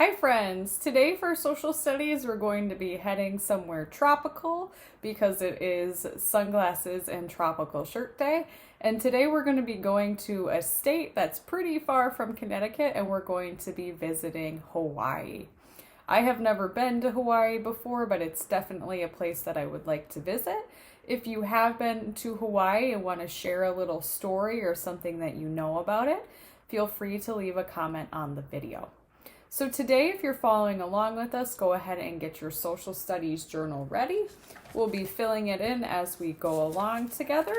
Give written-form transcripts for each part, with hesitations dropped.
Hi friends! Today for social studies we're going to be heading somewhere tropical because it is sunglasses and tropical shirt day. And today we're going to be going to a state that's pretty far from Connecticut and we're going to be visiting Hawaii. I have never been to Hawaii before, but it's definitely a place that I would like to visit. If you have been to Hawaii and want to share a little story or something that you know about it, feel free to leave a comment on the video. So today, if you're following along with us, go ahead and get your social studies journal ready. We'll be filling it in as we go along together.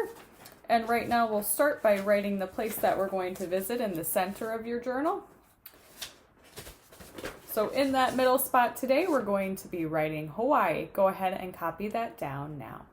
And right now we'll start by writing the place that we're going to visit in the center of your journal. So in that middle spot today, we're going to be writing Hawaii. Go ahead and copy that down now.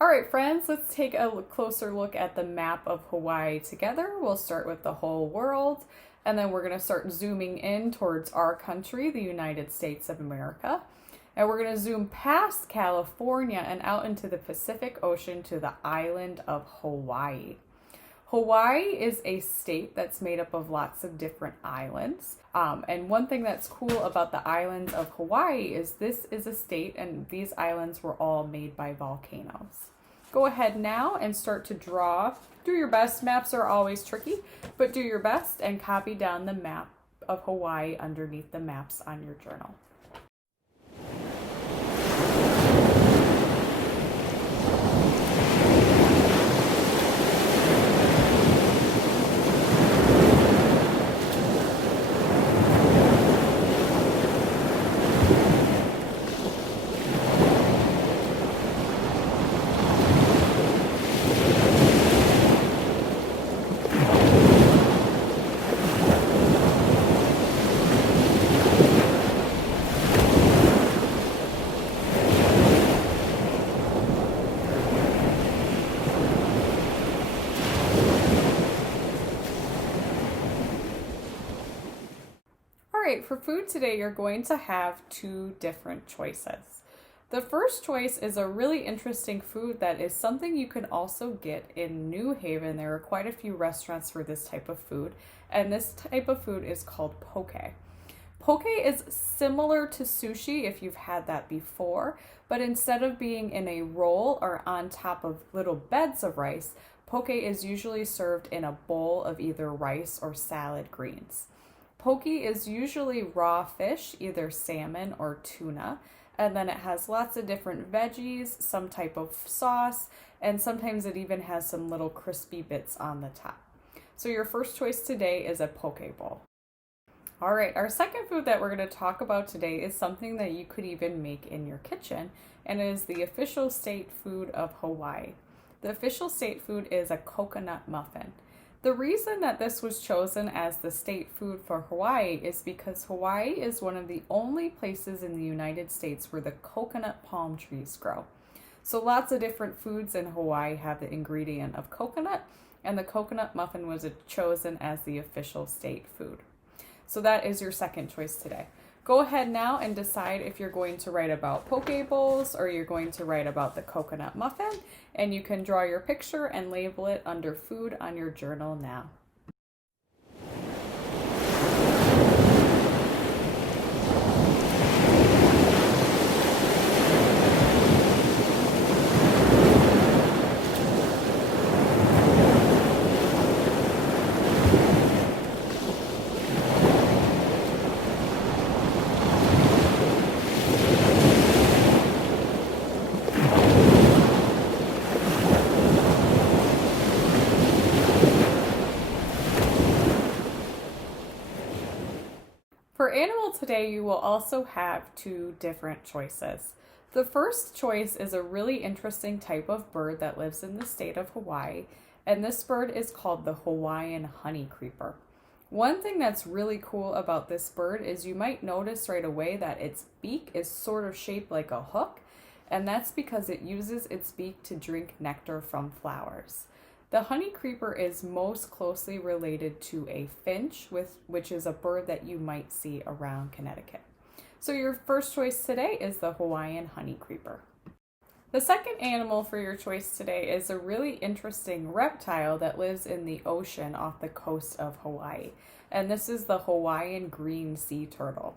All right, friends, let's take a closer look at the map of Hawaii together. We'll start with the whole world, and then we're going to start zooming in towards our country, the United States of America. And we're going to zoom past California and out into the Pacific Ocean to the island of Hawaii. Hawaii is a state that's made up of lots of different islands. And one thing that's cool about the islands of Hawaii is this is a state and these islands were all made by volcanoes. Go ahead now and start to draw. Do your best. Maps are always tricky, but do your best and copy down the map of Hawaii underneath the maps on your journal. All right, for food today, you're going to have two different choices. The first choice is a really interesting food that is something you can also get in New Haven. There are quite a few restaurants for this type of food, and this type of food is called poke. Poke is similar to sushi if you've had that before, but instead of being in a roll or on top of little beds of rice, poke is usually served in a bowl of either rice or salad greens. Poke is usually raw fish, either salmon or tuna, and then it has lots of different veggies, some type of sauce, and sometimes it even has some little crispy bits on the top. So your first choice today is a poke bowl. All right, our second food that we're going to talk about today is something that you could even make in your kitchen, and it is the official state food of Hawaii. The official state food is a coconut muffin. The reason that this was chosen as the state food for Hawaii is because Hawaii is one of the only places in the United States where the coconut palm trees grow. So lots of different foods in Hawaii have the ingredient of coconut, and the coconut muffin was chosen as the official state food. So that is your second choice today. Go ahead now and decide if you're going to write about poke bowls or you're going to write about the coconut muffin, and you can draw your picture and label it under food on your journal now. For animal today, you will also have two different choices. The first choice is a really interesting type of bird that lives in the state of Hawaii, and this bird is called the Hawaiian honey creeper. One thing that's really cool about this bird is you might notice right away that its beak is sort of shaped like a hook, and that's because it uses its beak to drink nectar from flowers. The honey creeper is most closely related to a finch, which is a bird that you might see around Connecticut. So your first choice today is the Hawaiian honey creeper. The second animal for your choice today is a really interesting reptile that lives in the ocean off the coast of Hawaii, and this is the Hawaiian green sea turtle.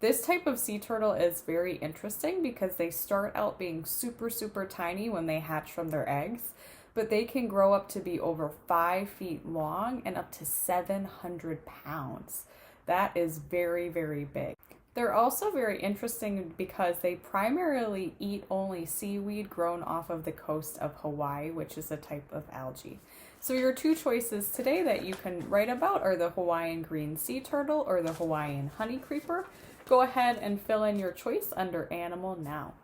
This type of sea turtle is very interesting because they start out being super tiny when they hatch from their eggs, but they can grow up to be over 5 feet long and up to 700 pounds. That is very big. They're also very interesting because they primarily eat only seaweed grown off of the coast of Hawaii, which is a type of algae. So your two choices today that you can write about are the Hawaiian green sea turtle or the Hawaiian honey creeper. Go ahead and fill in your choice under Animal Now.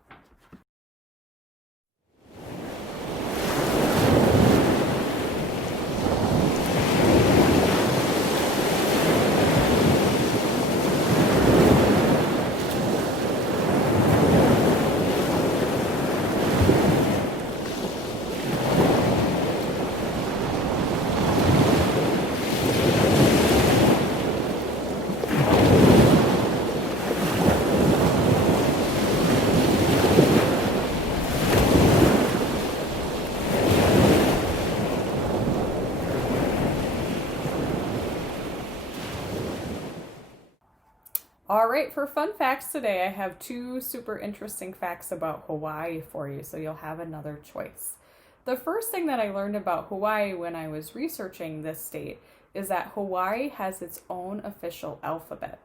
All right, for fun facts today, I have two super interesting facts about Hawaii for you, so you'll have another choice. The first thing that I learned about Hawaii when I was researching this state is that Hawaii has its own official alphabet.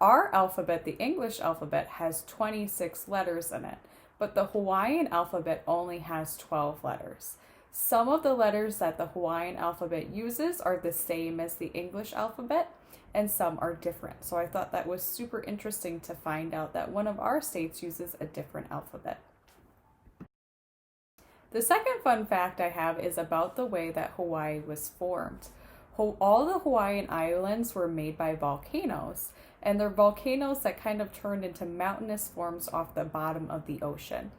Our alphabet, the English alphabet, has 26 letters in it, but the Hawaiian alphabet only has 12 letters. Some of the letters that the Hawaiian alphabet uses are the same as the English alphabet, and some are different. So I thought that was super interesting to find out that one of our states uses a different alphabet. The second fun fact I have is about the way that Hawaii was formed. All the Hawaiian islands were made by volcanoes, and they're volcanoes that kind of turned into mountainous forms off the bottom of the ocean.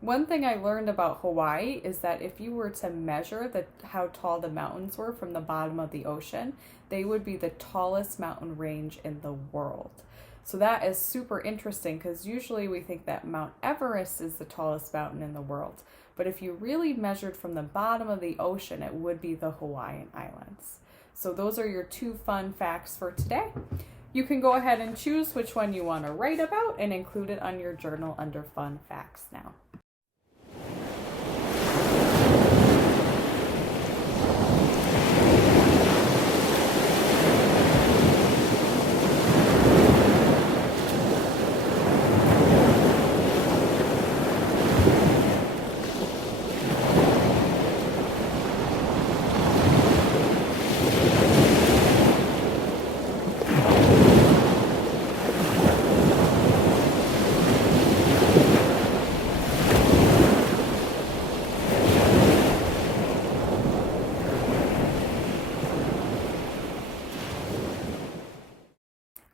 One thing I learned about Hawaii is that if you were to measure how tall the mountains were from the bottom of the ocean, they would be the tallest mountain range in the world. So that is super interesting because usually we think that Mount Everest is the tallest mountain in the world. But if you really measured from the bottom of the ocean, it would be the Hawaiian Islands. So those are your two fun facts for today. You can go ahead and choose which one you want to write about and include it on your journal under Fun Facts now.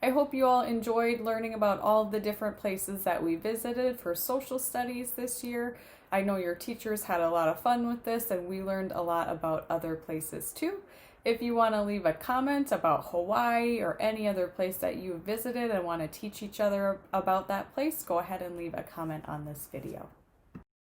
I hope you all enjoyed learning about all the different places that we visited for social studies this year. I know your teachers had a lot of fun with this, and we learned a lot about other places too. If you want to leave a comment about Hawaii or any other place that you visited and want to teach each other about that place, go ahead and leave a comment on this video.